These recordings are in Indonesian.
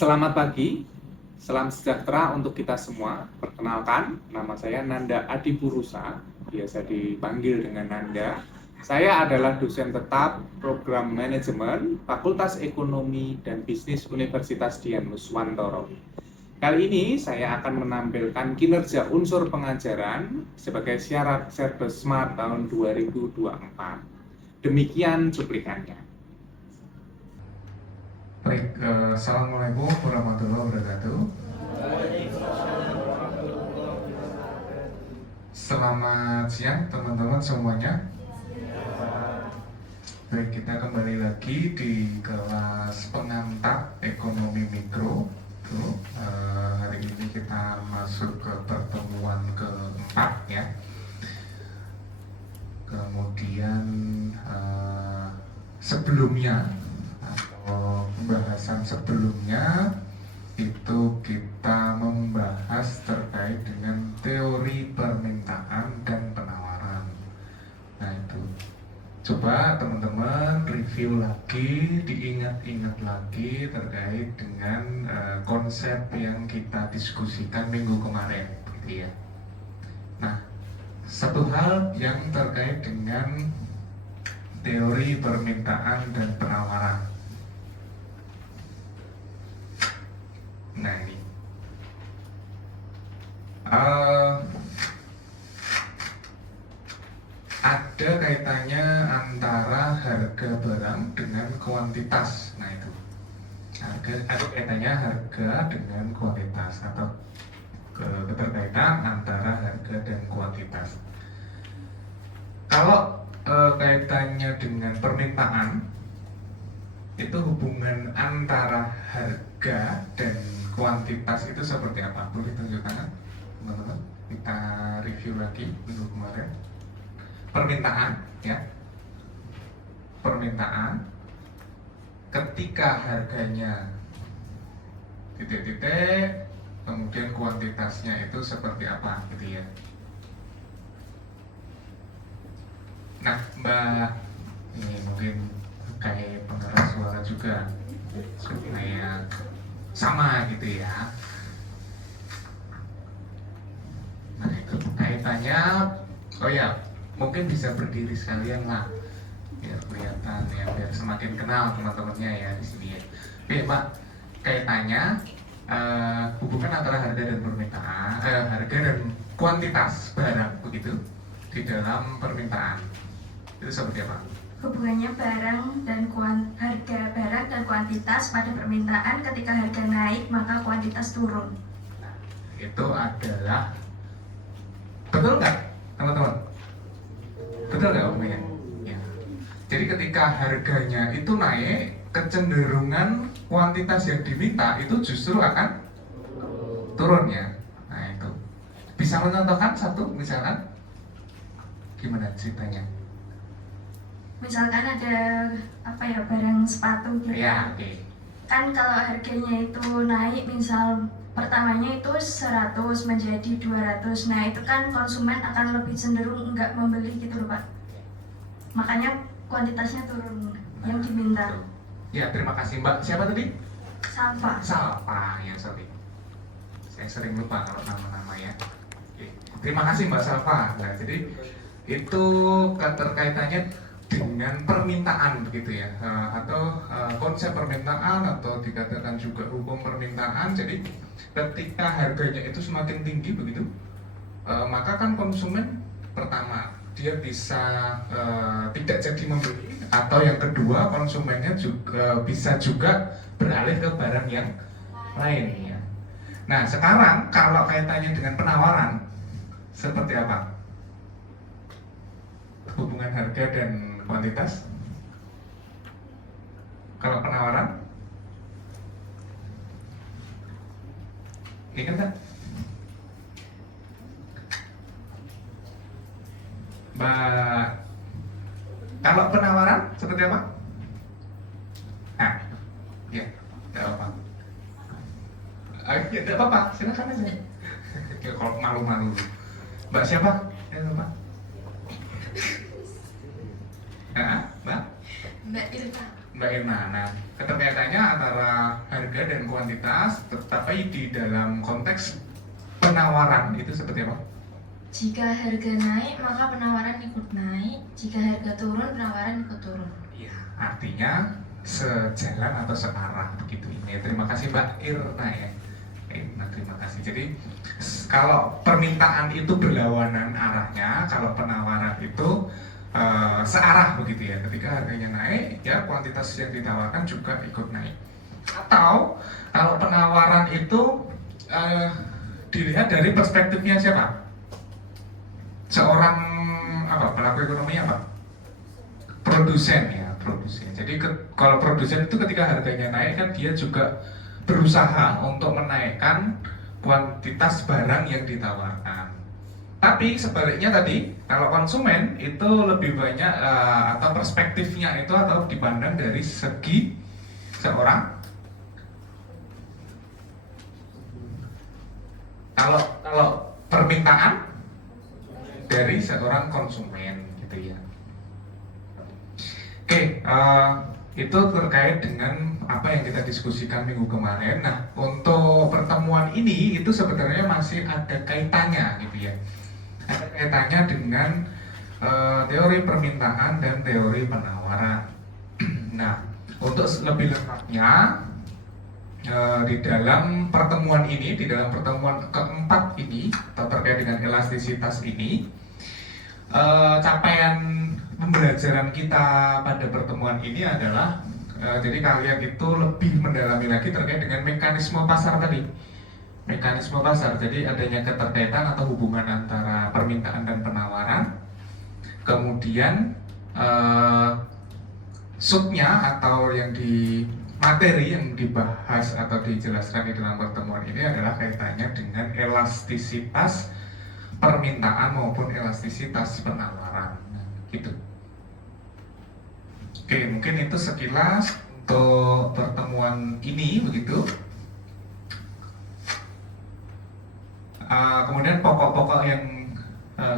Selamat pagi, salam sejahtera untuk kita semua. Perkenalkan, nama saya Nanda Adipurusa, biasa dipanggil dengan Nanda. Saya adalah dosen tetap program manajemen Fakultas Ekonomi dan Bisnis Universitas Dian Nuswantoro. Kali ini saya akan menampilkan kinerja unsur pengajaran sebagai syarat Serba Smart tahun 2024. Demikian cuplikannya. Baik, Assalamualaikum warahmatullahi wabarakatuh. Selamat siang teman-teman semuanya. Baik, kita kembali lagi di kelas pengantar ekonomi mikro. Hari ini kita masuk ke pertemuan keempat ya. Kemudian sebelumnya pembahasan sebelumnya itu kita membahas terkait dengan teori permintaan dan penawaran. Nah itu coba teman-teman review lagi, diingat-ingat lagi terkait dengan konsep yang kita diskusikan minggu kemarin gitu ya. Nah, satu hal yang terkait dengan teori permintaan dan penawaran. Nah ini ada kaitannya antara harga barang dengan kuantitas. Nah itu ada kaitannya harga dengan kuantitas atau keterkaitan antara harga dan kuantitas. Kalau kaitannya dengan permintaan, itu hubungan antara harga dan kuantitas itu seperti apa? Boleh tunjuk tangan teman-teman? Kita review lagi minggu kemarin. Permintaan ya, permintaan ketika harganya titik-titik, kemudian kuantitasnya itu seperti apa gitu ya. Nah Mbak, ini mungkin kayak pengeras suara juga supaya sama gitu ya. Nah itu kaitannya, oh ya mungkin bisa berdiri sekalian lah biar kelihatan ya, biar semakin kenal teman-temannya ya di sini ya. Oke Mbak, kaitannya hubungan antara harga dan permintaan, harga dan kuantitas barang begitu di dalam permintaan itu seperti apa? Hubungannya harga barang dan kuantitas pada permintaan, ketika harga naik maka kuantitas turun. Nah, itu adalah betul nggak teman-teman? Betul nggak hubungannya? Ya. Jadi ketika harganya itu naik, kecenderungan kuantitas yang diminta itu justru akan turun ya. Nah itu bisa mencontohkan satu misalkan gimana ceritanya? Misalkan ada barang sepatu gitu. Ya, oke. Kan kalau harganya itu naik, misal pertamanya itu 100 menjadi 200. Nah, itu kan konsumen akan lebih cenderung enggak membeli gitu loh, Pak. Makanya kuantitasnya turun yang diminta. Ya, terima kasih Mbak. Siapa tadi? Salva. Ya, sorry. Saya sering lupa kalau nama-nama ya. Oke. Terima kasih Mbak Salva. Nah, jadi itu keterkaitannya dengan permintaan begitu ya, atau konsep permintaan atau dikatakan juga hukum permintaan. Jadi ketika harganya itu semakin tinggi begitu, maka kan konsumen pertama dia bisa tidak jadi membeli, atau yang kedua konsumennya juga bisa juga beralih ke barang yang lain ya. Nah sekarang kalau kaitannya dengan penawaran seperti apa hubungan harga dan kuantitas? Kalau penawaran, ingat tak? Mbak, kalau penawaran seperti apa? Nah, ya, tidak apa-apa. Ya, tidak apa-apa, silakan aja. Kalau malu-malu. Mbak siapa? Ya, Mbak. Mbak? Mbak Irma. Mbak Irna. Nah, keterkaitannya antara harga dan kuantitas, tetapi di dalam konteks penawaran itu seperti apa? Jika harga naik, maka penawaran ikut naik. Jika harga turun, penawaran ikut turun. Iya, artinya sejalan atau searah begitu ini. Terima kasih Mbak Irna ya. Nah, terima kasih. Jadi kalau permintaan itu berlawanan arahnya, kalau penawaran itu searah begitu ya. Ketika harganya naik, ya kuantitas yang ditawarkan juga ikut naik. Atau kalau penawaran itu dilihat dari perspektifnya siapa? Seorang pelaku ekonomi apa? Produsen ya, produsen. Jadi kalau produsen itu ketika harganya naik kan dia juga berusaha untuk menaikkan kuantitas barang yang ditawarkan. Tapi sebaliknya tadi, kalau konsumen itu lebih banyak atau perspektifnya itu atau dipandang dari segi seorang. Kalau permintaan dari seorang konsumen gitu ya. Oke, itu terkait dengan apa yang kita diskusikan minggu kemarin. Nah, untuk pertemuan ini itu sebenarnya masih ada kaitannya gitu ya. Ada kaitannya dengan teori permintaan dan teori penawaran. Nah, untuk lebih lengkapnya di dalam pertemuan ini, di dalam pertemuan keempat ini atau terkait dengan elastisitas ini, capaian pembelajaran kita pada pertemuan ini adalah jadi kalian itu lebih mendalami lagi terkait dengan mekanisme pasar tadi. Mekanisme pasar, jadi adanya keterkaitan atau hubungan antara permintaan dan penawaran. Kemudian subnya atau yang di materi yang dibahas atau dijelaskan di dalam pertemuan ini adalah kaitannya dengan elastisitas permintaan maupun elastisitas penawaran, gitu. Oke, mungkin itu sekilas untuk pertemuan ini begitu. Kemudian pokok-pokok yang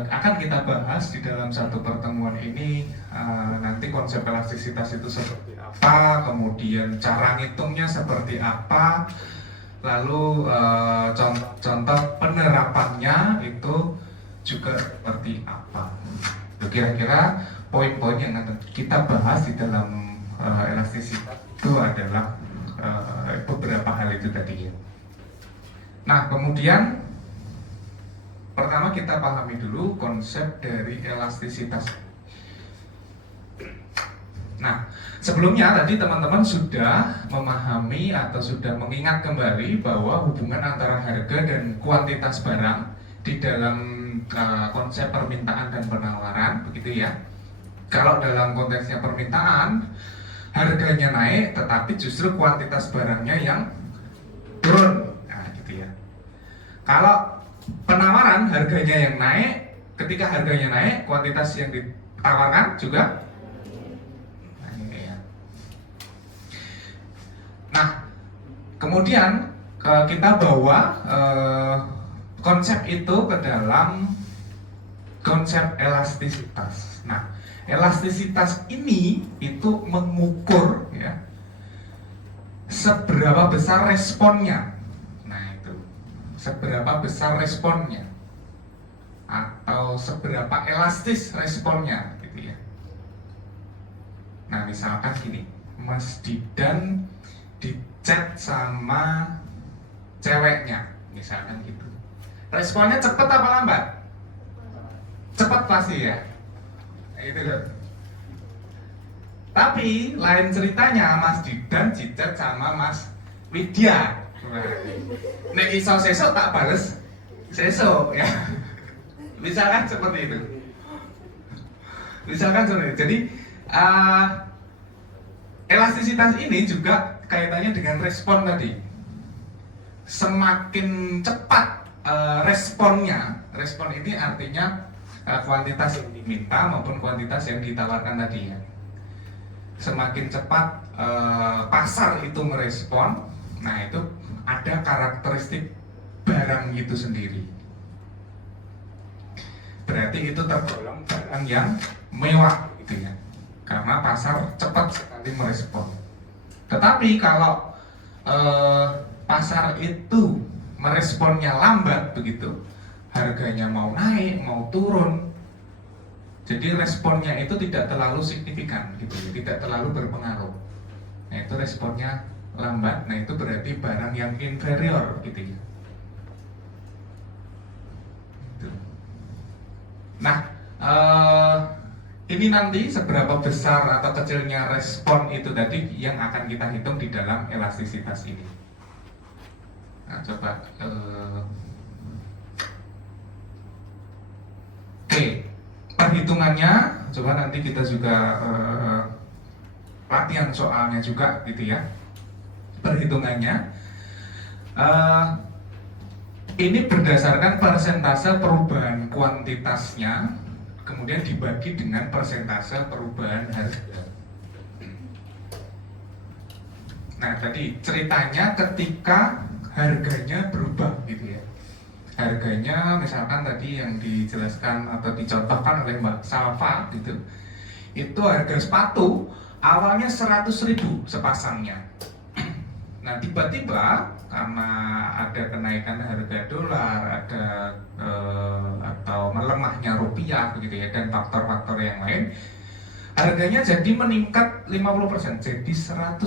akan kita bahas di dalam satu pertemuan ini, nanti konsep elastisitas itu seperti apa, kemudian cara ngitungnya seperti apa, lalu contoh penerapannya itu juga seperti apa. Kira-kira poin-poin yang akan kita bahas di dalam elastisitas itu adalah beberapa hal itu tadi ya. Nah, kemudian pertama kita pahami dulu konsep dari elastisitas. Nah, sebelumnya tadi teman-teman sudah memahami atau sudah mengingat kembali bahwa hubungan antara harga dan kuantitas barang di dalam konsep permintaan dan penawaran, begitu ya. Kalau dalam konteksnya permintaan, harganya naik tetapi justru kuantitas barangnya yang turun. Nah, gitu ya. Kalau penawaran harganya yang naik, ketika harganya naik, kuantitas yang ditawarkan juga. Nah, kemudian kita bawa konsep itu ke dalam konsep elastisitas. Nah, elastisitas ini itu mengukur ya seberapa besar responnya. Seberapa besar responnya atau seberapa elastis responnya gitu ya. Nah, misalkan gini, Mas Didan dichat sama ceweknya, misalkan gitu. Responnya cepet apa lambat? Cepet pasti ya. Itu kan. Tapi lain ceritanya Mas Didan dichat sama Mas Widya. Nek iso sesok tak bales sesok ya. Misalkan seperti itu. Misalkan seperti itu. Jadi elastisitas ini juga kaitannya dengan respon tadi. Semakin cepat responnya, respon ini artinya kuantitas yang diminta maupun kuantitas yang ditawarkan tadi ya. Semakin cepat pasar itu merespon, nah itu ada karakteristik barang itu sendiri. Berarti itu tergolong barang yang mewah gitu ya. Karena pasar cepat sekali merespon. Tetapi kalau pasar itu meresponnya lambat begitu, harganya mau naik mau turun, jadi responnya itu tidak terlalu signifikan gitu ya, tidak terlalu berpengaruh. Nah itu responnya lambat, nah itu berarti barang yang inferior gitu ya. Gitu. Nah ini nanti seberapa besar atau kecilnya respon itu tadi yang akan kita hitung di dalam elastisitas ini. Nah coba oke, perhitungannya coba nanti kita juga latihan soalnya juga gitu ya. Perhitungannya ini berdasarkan persentase perubahan kuantitasnya kemudian dibagi dengan persentase perubahan harga. Nah tadi ceritanya ketika harganya berubah gitu ya, harganya misalkan tadi yang dijelaskan atau dicontohkan oleh Mbak Salva gitu, itu harga sepatu awalnya 100.000 sepasangnya. Nah tiba-tiba karena ada kenaikan harga dolar, ada atau melemahnya rupiah begitu ya, dan faktor-faktor yang lain, harganya jadi meningkat 50%, jadi 150.000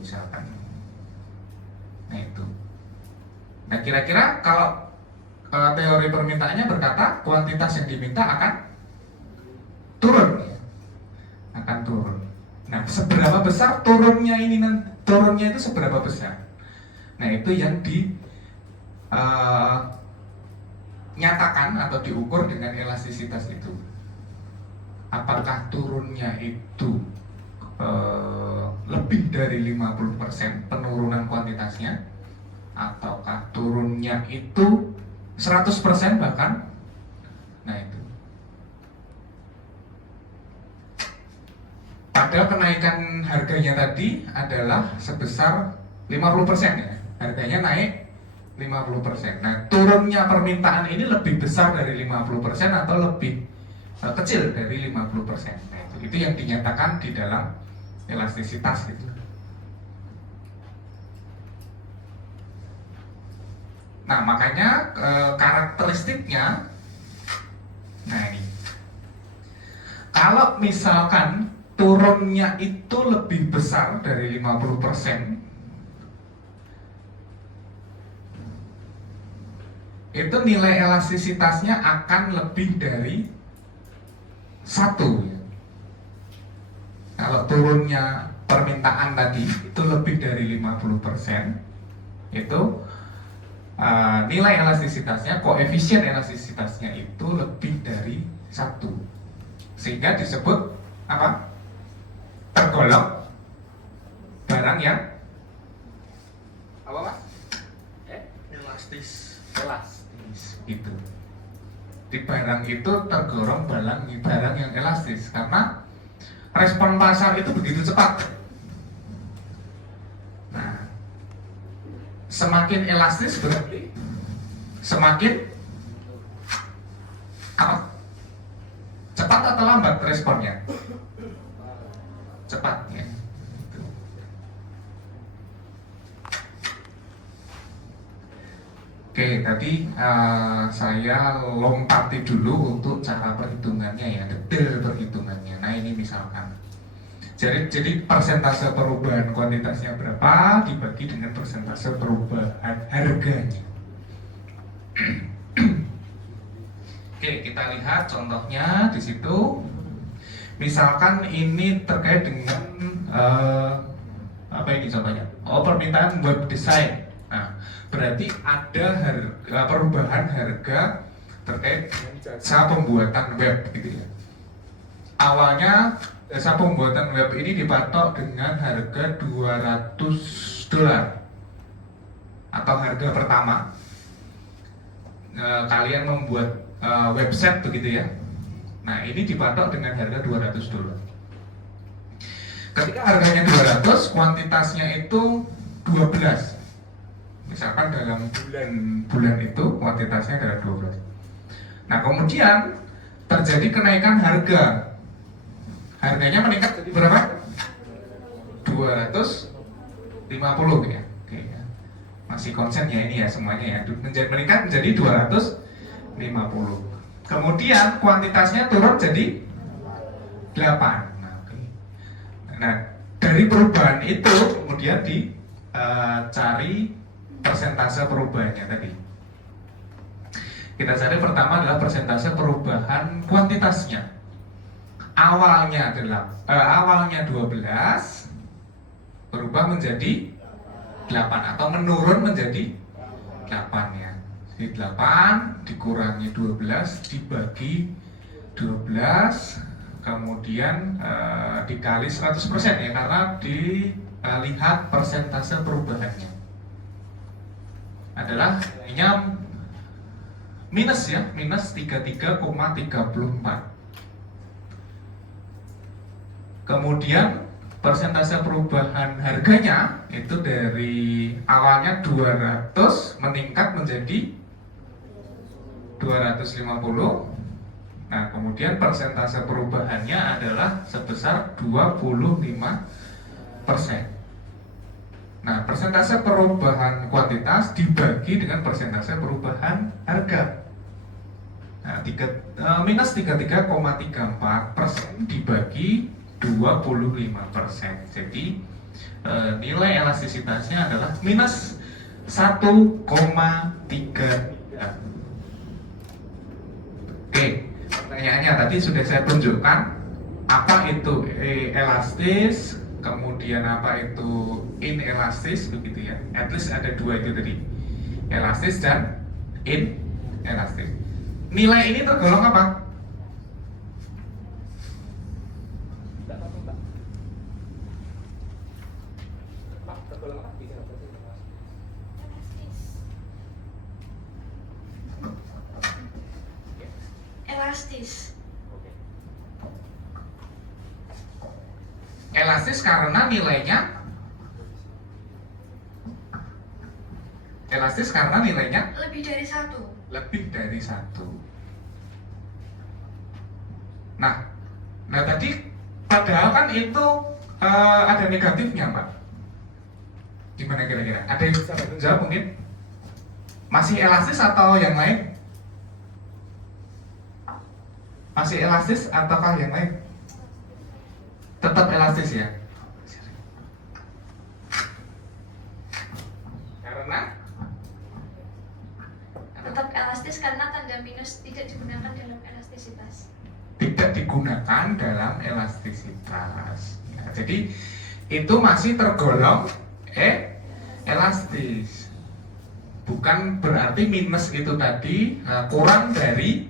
misalkan. Nah itu. Nah kira-kira kalau teori permintaannya berkata kuantitas yang diminta akan turun ya? Akan turun. Nah seberapa besar turunnya ini, turunnya itu seberapa besar? Nah itu yang nyatakan atau diukur dengan elastisitas itu. Apakah turunnya itu lebih dari 50% penurunan kuantitasnya, ataukah turunnya itu 100% bahkan. Nah itu. Padahal kenaikan harganya tadi adalah sebesar 50% ya. Harganya naik 50%. Nah, turunnya permintaan ini lebih besar dari 50% atau lebih kecil dari 50%. Nah, itu yang dinyatakan di dalam elastisitas gitu. Nah, makanya karakteristiknya, nah ini, kalau misalkan turunnya itu lebih besar dari 50%, itu nilai elastisitasnya akan lebih dari 1 ya. Kalau turunnya permintaan tadi itu lebih dari 50%, itu nilai elastisitasnya, koefisien elastisitasnya itu lebih dari 1, sehingga disebut apa? Tergolong barang yang apa Mas? Elastis. Gitu. Di barang itu tergolong barang yang elastis karena respon pasar itu begitu cepat. Nah, semakin elastis berarti semakin apa? Cepat atau lambat responnya? Cepat ya. Oke, tadi saya lompati dulu untuk cara perhitungannya ya, detail perhitungannya. Nah ini misalkan, jadi persentase perubahan kuantitasnya berapa dibagi dengan persentase perubahan harganya. Oke, kita lihat contohnya di situ. Misalkan ini terkait dengan apa ini contohnya? Oh, permintaan web design. Nah, berarti ada perubahan harga terkait jasa pembuatan web gitu ya. Awalnya jasa pembuatan web ini dipatok dengan harga $200 atau harga pertama. Kalian membuat website begitu ya. Nah, ini dipatok dengan harga $200. Ketika harganya 200, kuantitasnya itu 12. Misalkan dalam bulan itu kuantitasnya adalah 12. Nah kemudian terjadi kenaikan harga. Harganya meningkat jadi berapa? 200. 250 ya. Oke ya. Masih konsen ya ini ya semuanya ya. Meningkat menjadi 250. Kemudian kuantitasnya turun jadi 8. Nah, oke. Nah, dari perubahan itu kemudian dicari persentase perubahannya tadi. Kita cari pertama adalah persentase perubahan kuantitasnya. Awalnya 12 berubah menjadi 8 atau menurun menjadi 8 ya. Jadi 8 dikurangi 12 dibagi 12 kemudian dikali 100% ya, karena dilihat persentase perubahannya adalah minus ya, minus 33,34. Kemudian persentase perubahan harganya itu dari awalnya 200 meningkat menjadi 250. Nah, kemudian persentase perubahannya adalah sebesar 25%. Nah, persentase perubahan kuantitas dibagi dengan persentase perubahan harga. Nah, minus 33,34% dibagi 25%. Jadi nilai elastisitasnya adalah minus 1,3. Oke, pertanyaannya tadi sudah saya tunjukkan apa itu elastis, kemudian apa itu inelastis begitu ya. At least ada dua itu tadi, elastis dan inelastis. Nilai ini tergolong apa? Elastis. Elastis karena nilainya Lebih dari 1. lebih dari 1. Nah tadi padahal kan itu ada negatifnya, Pak. Gimana kira-kira? Ada yang bisa jawab mungkin? Masih elastis atau yang lain? Masih elastis ataukah yang lain? Tetap elastis ya. Karena Tetap elastis karena tanda minus tidak digunakan dalam elastisitas. tidak digunakan dalam elastisitas. Ya, jadi itu masih tergolong elastis. Bukan berarti minus itu tadi kurang dari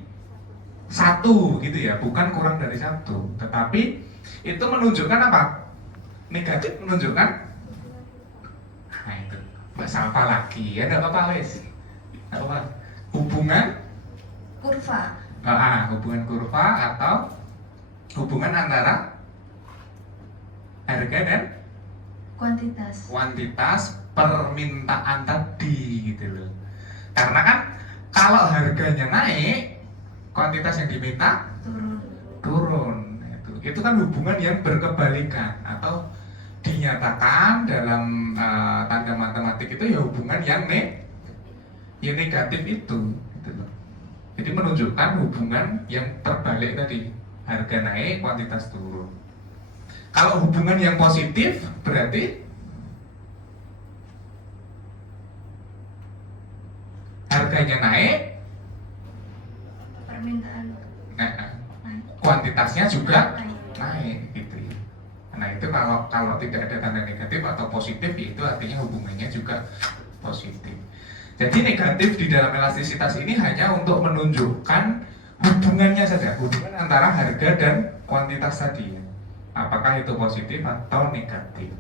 1 gitu ya, bukan kurang dari 1, tetapi itu menunjukkan apa? Negatif menunjukkan itu bahasa apa lagi ya, enggak apa-apa wes. Apa? Hubungan Kurva. hubungan kurva atau hubungan antara harga dan kuantitas permintaan tadi gitu loh. Karena kan kalau harganya naik, kuantitas yang diminta turun. Itu kan hubungan yang berkebalikan atau dinyatakan dalam tanda matematik itu ya hubungan yang negatif itu gitu loh. Jadi menunjukkan hubungan yang terbalik tadi, harga naik, kuantitas turun. Kalau hubungan yang positif berarti harganya naik, Permintaan nah, naik. kuantitasnya juga Naik. naik gitu ya. Nah itu kalau tidak ada tanda negatif atau positif, itu artinya hubungannya juga positif. Jadi negatif di dalam elastisitas ini hanya untuk menunjukkan hubungannya saja, hubungan antara harga dan kuantitas tadi ya. Apakah itu positif atau negatif.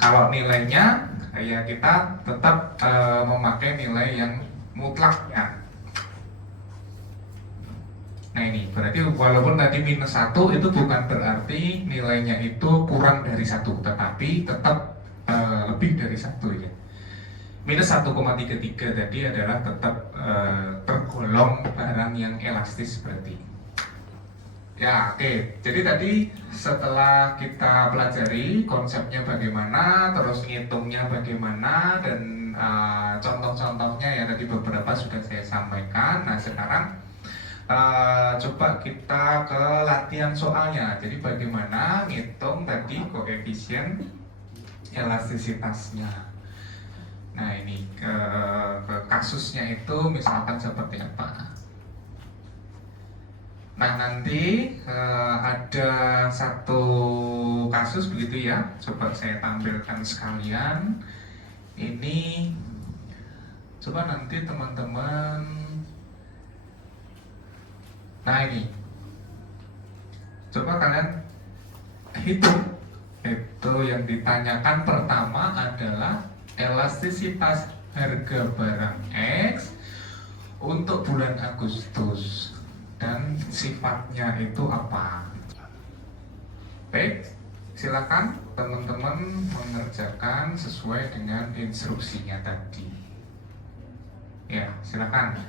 Kalau nilainya ya kita tetap memakai nilai yang mutlaknya. Nah ini berarti walaupun tadi minus 1 itu bukan berarti nilainya itu kurang dari 1, tetapi tetap lebih dari 1 ya. Minus 1,33 tadi adalah tetap tergolong barang yang elastis berarti. Ya, oke. Jadi tadi setelah kita pelajari konsepnya bagaimana, terus ngitungnya bagaimana, dan contoh-contohnya ya tadi beberapa sudah saya sampaikan. Nah, sekarang coba kita ke latihan soalnya. Jadi bagaimana ngitung tadi koefisien elastisitasnya. Nah, ini ke kasusnya itu misalkan seperti apa. Nah, nanti ada satu kasus begitu ya. Coba saya tampilkan sekalian. Ini coba nanti teman-teman. Nah, ini coba kalian hitung. Itu yang ditanyakan pertama adalah elastisitas harga barang X untuk bulan Agustus dan sifatnya itu apa. Baik, silakan teman-teman mengerjakan sesuai dengan instruksinya tadi. Ya, silakan.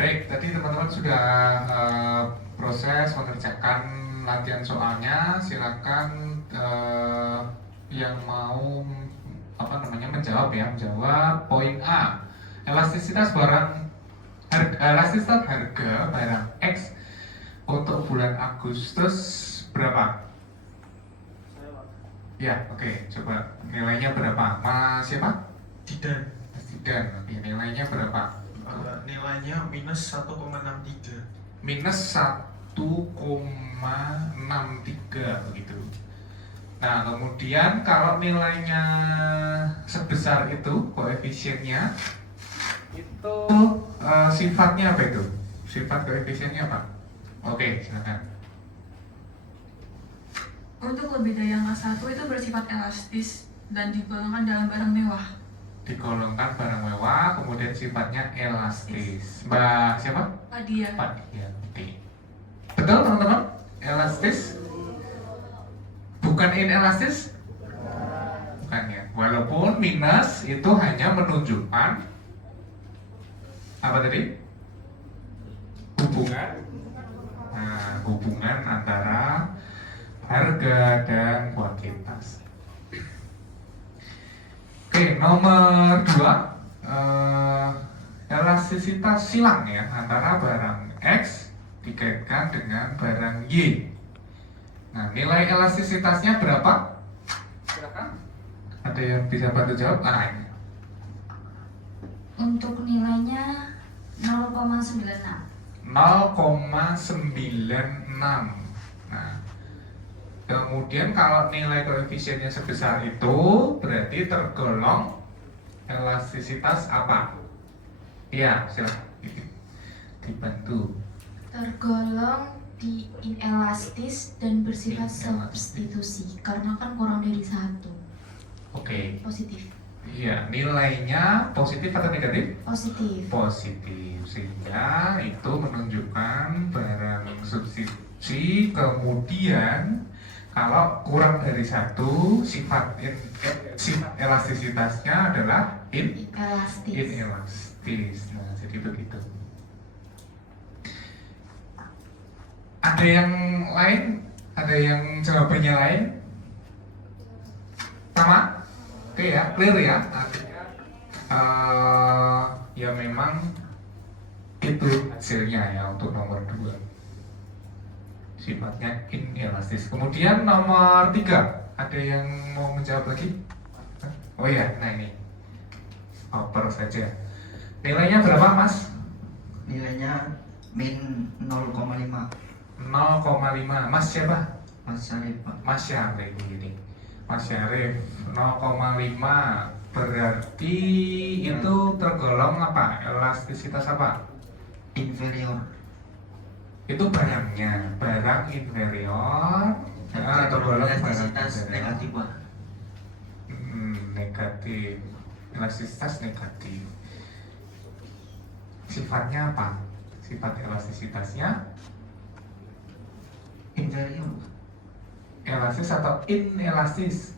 Baik, tadi teman-teman sudah proses mengerjakan latihan soalnya. Silakan yang mau menjawab poin A. Elastisitas harga barang X untuk bulan Agustus berapa? Ya, oke. Coba nilainya berapa? Mas siapa? Tidak. Mas Didan. Oke, nilainya berapa? Nilainya minus 1,63. Minus 1,63 begitu. Nah, kemudian kalau nilainya sebesar itu, koefisiennya itu sifatnya apa itu? Sifat koefisiennya apa? Oke, silakan. Untuk lebih dari angka 1 itu bersifat elastis dan digolongkan dalam barang mewah. Digolongkan barang mewah, kemudian sifatnya elastis. Mbak siapa? Dia. Pak. Ya, oke. Betul teman-teman? Elastis? Bukan inelastis? Bukan ya. Walaupun minus itu hanya menunjukkan apa tadi? Hubungan. Nah, hubungan antara harga dan kuantitas. Oke, nomor 2, elastisitas silang ya antara barang X dikaitkan dengan barang Y. Nah, nilai elastisitasnya berapa? Silakan. Ada yang bisa bantu jawab? Nah, ini. Untuk nilainya 0,96. 0,96. Nah, kemudian kalau nilai koefisiennya sebesar itu berarti tergolong elastisitas apa? Iya, silakan dibantu. Tergolong di inelastis dan bersifat Inelastis. substitusi karena kan kurang dari 1. Oke. Positif. Iya, nilainya positif atau negatif? Positif. Positif, sehingga itu menunjukkan barang substitusi. Kemudian kalau kurang dari 1, sifat elastisitasnya adalah Elastis. inelastis. Nah, jadi begitu. Ada yang lain? Ada yang jawabannya lain? Sama? Oke ya, clear ya. Artinya ya memang itu hasilnya ya untuk nomor 2. Sifatnya inelastis. Kemudian nomor 3, ada yang mau menjawab lagi? Oh iya, nah ini oper saja. Nilainya berapa Mas? Nilainya min 0,5. 0,5. Mas siapa? Mas Syarif, Pak. Mas Syarif ini. Mas Syarif 0,5 berarti itu tergolong apa? Elastisitas apa? Inferior. Itu barangnya, barang inferior tergolong barang Elastisitas elastisitas negatif. Sifatnya apa? Sifat elastisitasnya inferior, elastis atau inelastis?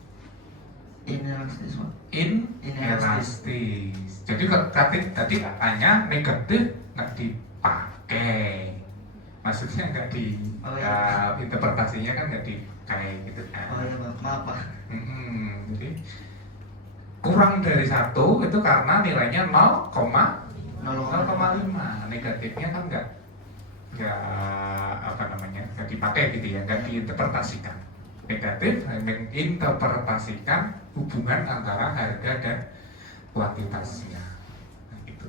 inelastis Pak. Inelastis. Jadi tadi katanya negatif nggak dipakai, maksudnya nggak di Oh, iya. interpretasinya kan nggak dipakai gitu kan. Oh ya Pak, maaf Pak. Jadi kurang dari 1 itu karena nilainya 0,5. 0,5. Negatifnya kan nggak nggak dipakai gitu ya, nggak diinterpretasikan. Negatif menginterpretasikan hubungan antara harga dan kuantitasnya. Nah, gitu.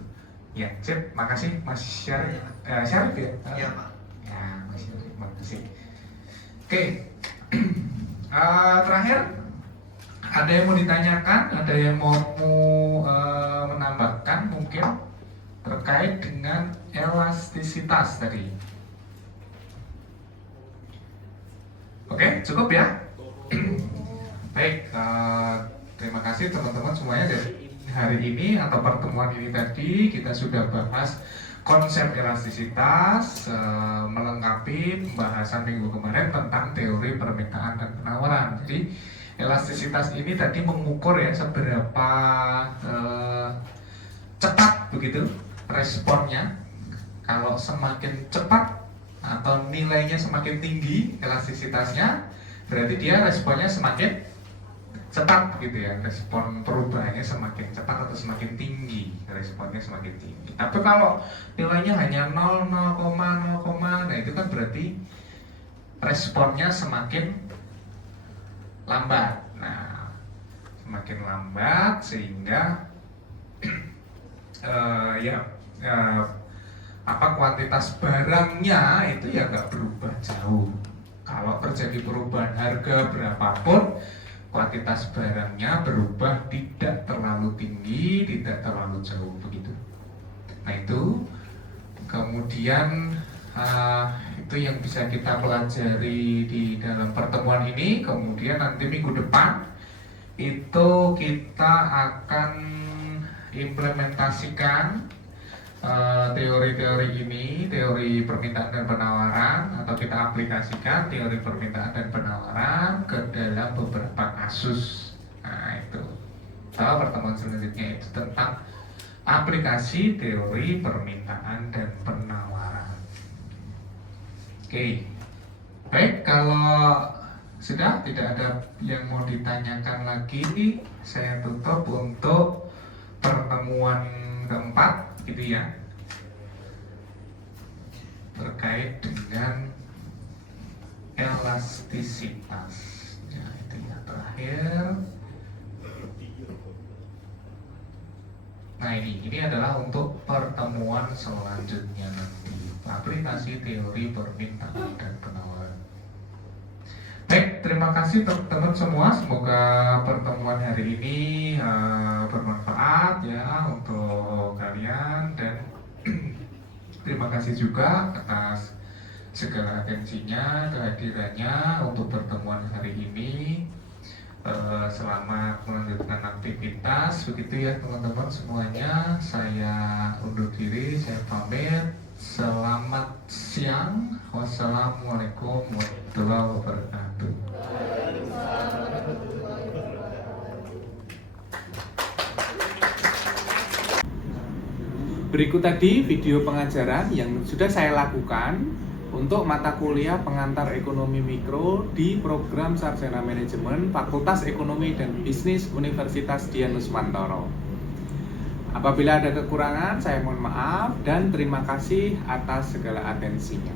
Ya, sip. Makasih Mas Syarif. Syarif ya? Iya Pak. Ya, Mas Syarif. Makasih. Oke. Terakhir, ada yang mau ditanyakan? Ada yang mau menambahkan mungkin terkait dengan elastisitas tadi? Oke, cukup ya. Baik, terima kasih teman-teman semuanya. Dari hari ini atau pertemuan ini tadi kita sudah bahas konsep elastisitas, melengkapi pembahasan minggu kemarin tentang teori permintaan dan penawaran. Jadi elastisitas ini tadi mengukur ya seberapa cepat begitu responnya. Kalau semakin cepat atau nilainya semakin tinggi elastisitasnya, berarti dia responnya semakin cepat gitu ya, respon perubahannya semakin cepat atau semakin tinggi, responnya semakin tinggi. Tapi kalau nilainya hanya 0, 0, nah itu kan berarti responnya semakin lambat. Nah, semakin lambat sehingga kuantitas barangnya itu ya nggak berubah jauh. Kalau terjadi perubahan harga berapapun, kuantitas barangnya berubah tidak terlalu tinggi, tidak terlalu jauh begitu. Nah itu kemudian itu yang bisa kita pelajari di dalam pertemuan ini. Kemudian nanti minggu depan itu kita akan implementasikan teori-teori ini, teori permintaan dan penawaran, atau kita aplikasikan teori permintaan dan penawaran ke dalam beberapa kasus. Nah itu, pertemuan selanjutnya itu tentang aplikasi teori permintaan dan penawaran. Oke, baik, kalau sudah tidak ada yang mau ditanyakan lagi, saya tutup untuk pertemuan keempat gitu ya, terkait dengan elastisitas. Ya, itu yang terakhir. Nah ini adalah untuk pertemuan selanjutnya nanti, aplikasi teori permintaan dan penawaran. Baik, terima kasih teman-teman semua. Semoga pertemuan hari ini bermanfaat ya untuk kalian, dan terima kasih juga atas segala atensinya, kehadirannya untuk pertemuan hari ini. Selamat melanjutkan aktivitas begitu ya teman-teman semuanya. Saya undur diri, saya pamit. Selamat siang. Wassalamualaikum warahmatullahi wabarakatuh. Berikut tadi video pengajaran yang sudah saya lakukan untuk mata kuliah pengantar ekonomi mikro di program Sarjana Manajemen Fakultas Ekonomi dan Bisnis Universitas Dian Nuswantoro. Apabila ada kekurangan, saya mohon maaf dan terima kasih atas segala atensinya.